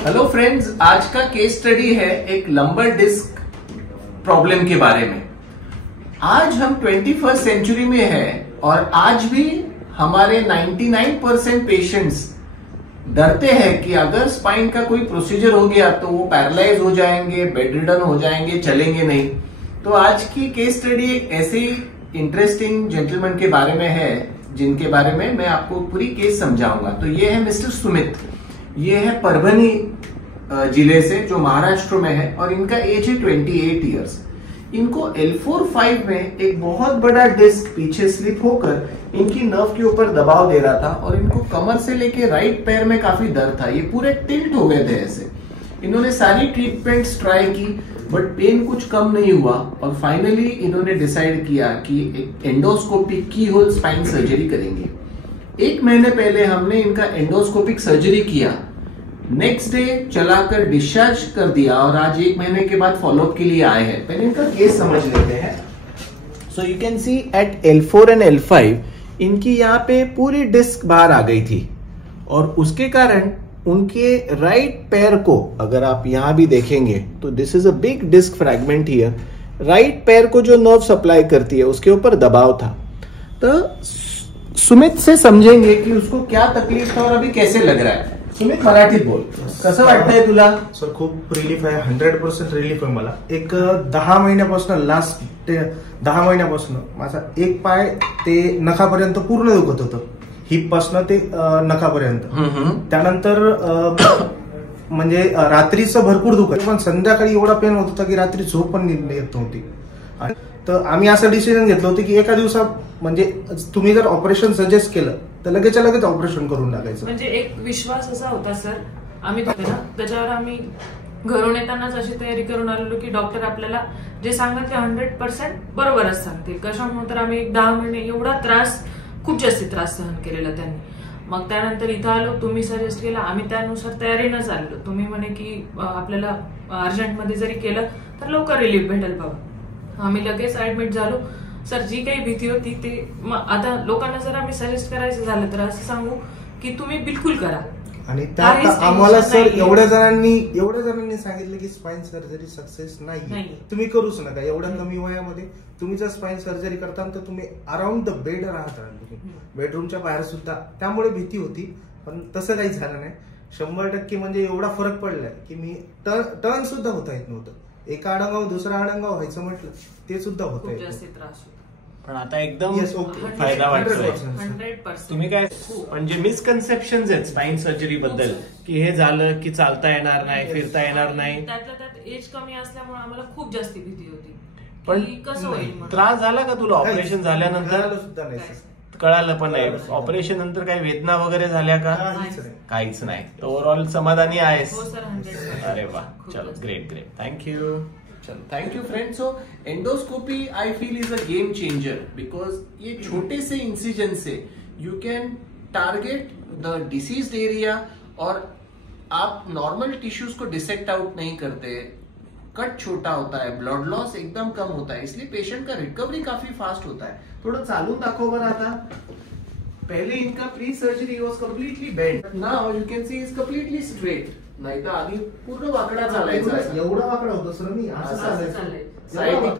Hello friends, आज का केस study है एक लंबर डिस्क प्रॉब्लम के बारे में। आज हम 21st सेंचुरी में हैं और आज भी हमारे 99% पेशेंट्स डरते हैं कि अगर स्पाइन का कोई प्रोसीजर हो गया तो वो पैरालाइज हो जाएंगे, बेड रिडन हो जाएंगे, चलेंगे नहीं। तो आज की केस स्टडी एक ऐसे ही इंटरेस्टिंग जेंटलमैन के बारे में है जिनके बारे में मैं आपको पूरी केस समझाऊंगा। तो ये है मिस्टर सुमित। ये है परभनी जिले से, जो महाराष्ट्र में है, और इनका एज है 28 इयर्स। इनको L4-5 में एक बहुत बड़ा डिस्क पीछे स्लिप होकर इनकी नर्व के ऊपर दबाव दे रहा था और इनको कमर से लेके राइट पैर में काफी दर्द था। ये पूरे टिल्ट हो गए थे ऐसे। इन्होंने सारी ट्रीटमेंट्स ट्राई की बट पेन कुछ कम नहीं हुआ और फाइनली इन्होंने डिसाइड किया कि एक एंडोस्कोपिक की होल स्पाइन सर्जरी करेंगे। 1 महीने पहले हमने इनका एंडोस्कोपिक सर्जरी किया, नेक्स्ट डे चलाकर डिस्चार्ज कर दिया और आज 1 महीने के बाद फॉलोअप के लिए आए हैं। पहले इनका केस समझ लेते हैं। So you can see at L4 and L5 इनकी यहाँ पे पूरी डिस्क बाहर आ गई थी और उसके कारण उनके राइट पैर को, अगर आप यहां भी देखेंगे तो this is a big disc fragment here. Right पैर को जो नर्व सप्लाई करती है उसके ऊपर दबाव था। तो सुमित से समझेंगे कि उसको क्या तकलीफ था और अभी कैसे लग रहा है। सुमित, मराठीत बोल, कसं वाटतंय तुला? सर खूप रिलीफ आहे, 100% रिलीफ आहे मला। एक 10 महिन्यापासून, लास्ट 10 महिन्यापासून माझा एक पाय ते नखापर्यंत पूर्ण दुखत होतं, हिप पासून ते नखापर्यंत। त्यानंतर म्हणजे रात्रीचं भरपूर दुखत, पण संध्याकाळी एवढा पेन होत होता की रात्री झोप पण येत नव्हती। तर आम्ही असं डिसिजन घेतलं होतं की एका दिवसात, म्हणजे तुम्ही जर ऑपरेशन सजेस्ट केलं तर लगेचच्या लगेच ऑपरेशन करून टाकायचं। म्हणजे एक विश्वास असा होता सर, आम्ही त्याच्यावर आम्ही घरून येतानाच अशी तयारी करून आलेलो की डॉक्टर आपल्याला जे सांगत ते 100% बरोबरच सांगतील। कशामुळे तर आम्ही 10 महिने एवढा त्रास, खूप जास्त त्रास सहन केलेला त्यांनी। मग त्यानंतर इथं आलो, तुम्ही सजेस्ट केलं, आम्ही त्यानुसार तयारीनं चाललो। तुम्ही म्हणे की आपल्याला अर्जंटमध्ये जरी केलं तर लवकर रिलीफ भेटेल बाबा। आम्ही लगेच ऍडमिट झालो। सर जी काही भीती होती ते आता लोकांना जर आम्ही सजेस्ट करायचं झालं तर असं सांगू की तुम्ही बिलकुल करा। आणि त्यात आम्हाला सर एवढ्या जणांनी सांगितलं की स्पाइन सर्जरी सक्सेस नाही, तुम्ही करूच नका। एवढ्या कमी वयामध्ये तुम्ही जर स्पाइन सर्जरी करता तर तुम्ही अराउंड द बेड राहता, बेडरूमच्या बाहेर सुद्धा। त्यामुळे भीती होती, पण तसं काही झालं नाही। 100% म्हणजे एवढा फरक पडलाय की मी टर्न सुद्धा होता येत नव्हतं। एका आडंगाव दुसरा आडंगाव व्हायचं म्हटलं ते सुद्धा होतं, जास्त त्रास होता। पण आता एकदम फायदा वाटतोय। 100%। तुम्ही काय म्हणजे मिसकन्सेप्शन्स आहेत स्पाइन सर्जरी बद्दल की हे झालं की चालता येणार नाही, फिरता येणार नाही। त्यातल्या त्यात एज कमी असल्यामुळे आम्हाला खूप जास्त भीती होती, पण कसं होईल। त्रास झाला का तुला ऑपरेशन झाल्यानंतर? सुद्धा नाही सर, कळालं पण नाही। ऑपरेशन नंतर काही वेदना वगैरे झाल्या का? काहीच नाही। ओव्हरऑल समाधानी आहेस? हो सर, 100%। अरे वाह, चलो ग्रेट ग्रेट, थँक्यू। चलो thank you friends. So endoscopy I feel is a game changer because ये छोटे से इंसिजन से you can target the diseased area और आप नॉर्मल टिश्यूज को डिसेक्ट आउट नहीं करते। कट छोटा होता है, ब्लड लॉस एकदम कम होता है, इसलिए पेशेंट का रिकवरी काफी फास्ट होता है। थोड़ा चालून दाखव बरं आता। पहले इनका pre surgery was completely bend, now you can C is completely straight. नाही तर आधी पूर्ण वाकडा चालायचा, एवढा वाकडा होता सर, मी असं चालायचं। साइड